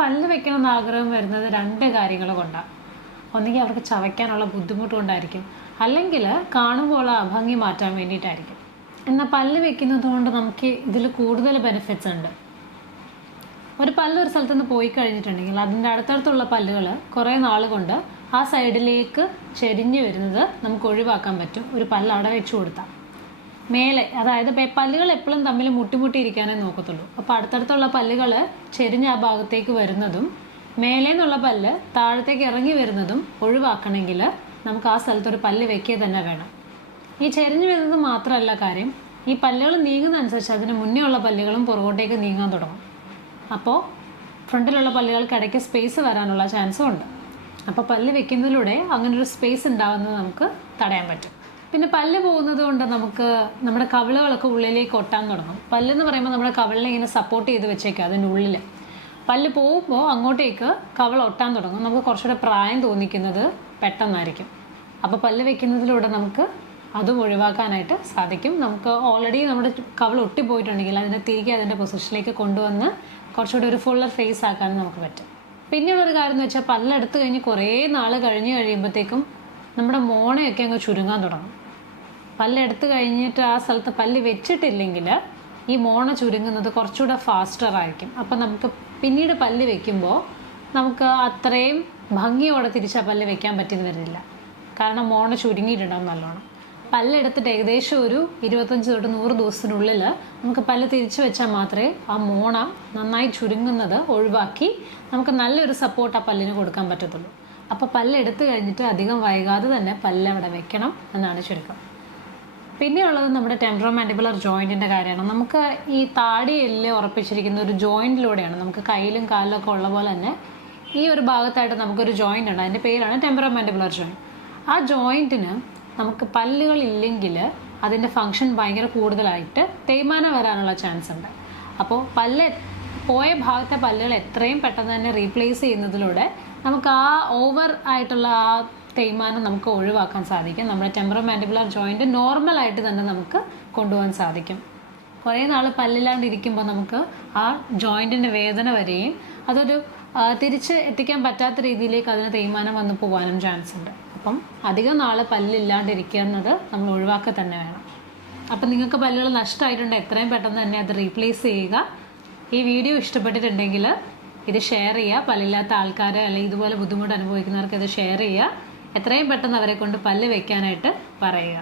പല്ല് വെക്കണം ആഗ്രഹം വരുന്നത് രണ്ട് കാര്യങ്ങൾ കൊണ്ടാണ് ഒന്നുകിൽ അവർക്ക് ചവയ്ക്കാനുള്ള ബുദ്ധിമുട്ട് കൊണ്ടായിരിക്കും. അല്ലെങ്കിൽ കാണുമ്പോൾ അഭംഗി മാറ്റാൻ വേണ്ടിയിട്ടായിരിക്കും. എന്നാൽ പല്ല് വെക്കുന്നത് കൊണ്ട് നമുക്ക് ഇതിൽ കൂടുതൽ ബെനിഫിറ്റ്സ് ഉണ്ട്. ഒരു പല്ല് ഒരു സ്ഥലത്തു നിന്ന് പോയി കഴിഞ്ഞിട്ടുണ്ടെങ്കിൽ അതിന്റെ അടുത്തടുത്തുള്ള പല്ലുകൾ കുറേ നാൾ കൊണ്ട് ആ സൈഡിലേക്ക് ചെരിഞ്ഞ് വരുന്നത് നമുക്ക് ഒഴിവാക്കാൻ പറ്റും. ഒരു പല്ല് അവിടെ വെച്ച് കൊടുത്താൽ. മേലെ അതായത് പല്ലുകൾ എപ്പോഴും തമ്മിൽ മുട്ടിമുട്ടിയിരിക്കാനേ നോക്കത്തുള്ളൂ. അപ്പോൾ അടുത്തടുത്തുള്ള പല്ലുകൾ ചെരിഞ്ഞ ആ ഭാഗത്തേക്ക് വരുന്നതും മേലെ നിന്നുള്ള പല്ല് താഴത്തേക്ക് ഇറങ്ങി വരുന്നതും ഒഴിവാക്കണമെങ്കിൽ നമുക്ക് ആ സ്ഥലത്തൊരു പല്ല് വെക്കുക തന്നെ വേണം. ഈ ചെരിഞ്ഞു വരുന്നത് മാത്രമല്ല കാര്യം ഈ പല്ലുകൾ നീങ്ങുന്നതനുസരിച്ച് അതിന് മുന്നേ ഉള്ള പല്ലുകളും പുറകോട്ടേക്ക് നീങ്ങാൻ തുടങ്ങും. അപ്പോൾ ഫ്രണ്ടിലുള്ള പല്ലുകൾക്ക് ഇടയ്ക്ക് സ്പേസ് വരാനുള്ള ചാൻസും ഉണ്ട്. അപ്പോൾ പല്ല് വെക്കുന്നതിലൂടെ അങ്ങനൊരു സ്പേസ് ഉണ്ടാകുന്നത് നമുക്ക് തടയാൻ പറ്റും. പിന്നെ പല്ല് പോകുന്നത് കൊണ്ട് നമുക്ക് നമ്മുടെ കവിളുകളൊക്കെ ഉള്ളിലേക്ക് ഒട്ടാൻ തുടങ്ങും. പല്ലെന്ന് പറയുമ്പോൾ നമ്മുടെ കവിളിനെ ഇങ്ങനെ സപ്പോർട്ട് ചെയ്ത് വെച്ചേക്കുക അതിന്റെ ഉള്ളിൽ പല്ല് പോകുമ്പോൾ അങ്ങോട്ടേക്ക് കവൾ ഒട്ടാൻ തുടങ്ങും. നമുക്ക് കുറച്ചുകൂടെ പ്രായം തോന്നിക്കുന്നത് പെട്ടെന്നായിരിക്കും. അപ്പോൾ പല്ല് വെക്കുന്നതിലൂടെ നമുക്ക് അതും ഒഴിവാക്കാനായിട്ട് സാധിക്കും. നമുക്ക് ഓൾറെഡി നമ്മുടെ കവൾ ഒട്ടിപ്പോയിട്ടുണ്ടെങ്കിൽ അതിനെ തിരികെ അതിന്റെ പൊസിഷനിലേക്ക് കൊണ്ടുവന്ന് കുറച്ചുകൂടി ഒരു ഫുള്ളർ ഫേസ് ആക്കാൻ നമുക്ക് പറ്റും. പിന്നെയുള്ളൊരു കാര്യം എന്ന് വെച്ചാൽ പല്ലെടുത്ത് കഴിഞ്ഞ് കുറേ നാൾ കഴിഞ്ഞ് കഴിയുമ്പോഴത്തേക്കും നമ്മുടെ മോണയൊക്കെ അങ്ങ് ചുരുങ്ങാൻ തുടങ്ങും. പല്ലെടുത്ത് കഴിഞ്ഞിട്ട് ആ സ്ഥലത്ത് പല്ല് വെച്ചിട്ടില്ലെങ്കിൽ ഈ മോണ ചുരുങ്ങുന്നത് കുറച്ചുകൂടെ ഫാസ്റ്റർ ആയിരിക്കും. അപ്പം നമുക്ക് പിന്നീട് പല്ല് വെക്കുമ്പോൾ നമുക്ക് അത്രയും ഭംഗിയോടെ തിരിച്ച് ആ പല്ല് വെക്കാൻ പറ്റിയെന്ന് വരില്ല. കാരണം മോണ ചുരുങ്ങിയിട്ടുണ്ടാവും നല്ലോണം. പല്ലെടുത്തിട്ട് ഏകദേശം ഒരു ഇരുപത്തഞ്ച് തൊട്ട് നൂറ് ദിവസത്തിനുള്ളിൽ നമുക്ക് പല്ല് തിരിച്ചു വെച്ചാൽ മാത്രമേ ആ മോണ നന്നായി ചുരുങ്ങുന്നത് ഒഴിവാക്കി നമുക്ക് നല്ലൊരു സപ്പോർട്ട് ആ പല്ലിന് കൊടുക്കാൻ പറ്റത്തുള്ളൂ. അപ്പോൾ പല്ലെടുത്ത് കഴിഞ്ഞിട്ട് അധികം വൈകാതെ തന്നെ പല്ല് അവിടെ വെക്കണം എന്നാണ് ചുരുക്കം. പിന്നെയുള്ളത് നമ്മുടെ ടെൻഡ്രോ മാൻഡിബുലർ ജോയിന്റിന്റെ കാര്യമാണ്. നമുക്ക് ഈ താടി എല്ല് ഉറപ്പിച്ചിരിക്കുന്ന ഒരു ജോയിന്റിലൂടെയാണ് നമുക്ക് കയ്യിലും കാലിലും ഒക്കെ ഉള്ള പോലെ തന്നെ ഈ ഒരു ഭാഗത്തായിട്ട് നമുക്കൊരു ജോയിന്റ് ഉണ്ട്. അതിന്റെ പേരാണ് ടെമ്പറോ മാൻഡിബുലർ ജോയിന്റ് ആ ജോയിന്റിന് നമുക്ക് പല്ലുകൾ ഇല്ലെങ്കിൽ അതിന്റെ ഫങ്ഷൻ ഭയങ്കര കൂടുതലായിട്ട് തേയ്മാനം വരാനുള്ള ചാൻസ് ഉണ്ട്. അപ്പോൾ പല്ല് പോയ ഭാഗത്തെ പല്ലുകൾ എത്രയും പെട്ടെന്ന് തന്നെ റീപ്ലേസ് ചെയ്യുന്നതിലൂടെ നമുക്ക് ആ ഓവർ ആയിട്ടുള്ള ആ തേയ്മാനം നമുക്ക് ഒഴിവാക്കാൻ സാധിക്കും. നമ്മുടെ ടെമ്പറോ മാൻഡിബുലർ ജോയിന്റ് നോർമലായിട്ട് തന്നെ നമുക്ക് കൊണ്ടുപോകാൻ സാധിക്കും. കുറേ നാൾ പല്ലില്ലാണ്ടിരിക്കുമ്പോൾ നമുക്ക് ആ ജോയിന്റിന്റെ വേദന വരികയും അതൊരു തിരിച്ച് എത്തിക്കാൻ പറ്റാത്ത രീതിയിലേക്ക് അതിന് തേയ്മാനം വന്നു പോകാനും ചാൻസ് ഉണ്ട്. അപ്പം അധികം നാൾ പല്ലില്ലാണ്ടിരിക്കുന്നത് നമ്മൾ ഒഴിവാക്കുക തന്നെ വേണം. അപ്പം നിങ്ങൾക്ക് പല്ലുകൾ നഷ്ടമായിട്ടുണ്ട് എത്രയും പെട്ടെന്ന് തന്നെ അത് റീപ്ലേസ് ചെയ്യുക. ഈ വീഡിയോ ഇഷ്ടപ്പെട്ടിട്ടുണ്ടെങ്കിൽ ഇത് ഷെയർ ചെയ്യുക. പല്ലില്ലാത്ത ആൾക്കാർ അല്ലെങ്കിൽ ഇതുപോലെ ബുദ്ധിമുട്ട് അനുഭവിക്കുന്നവർക്ക് ഇത് ഷെയർ ചെയ്യുക. എത്രയും പെട്ടെന്ന് അവരെ കൊണ്ട് പല്ല് വെക്കാനായിട്ട് പറയുക.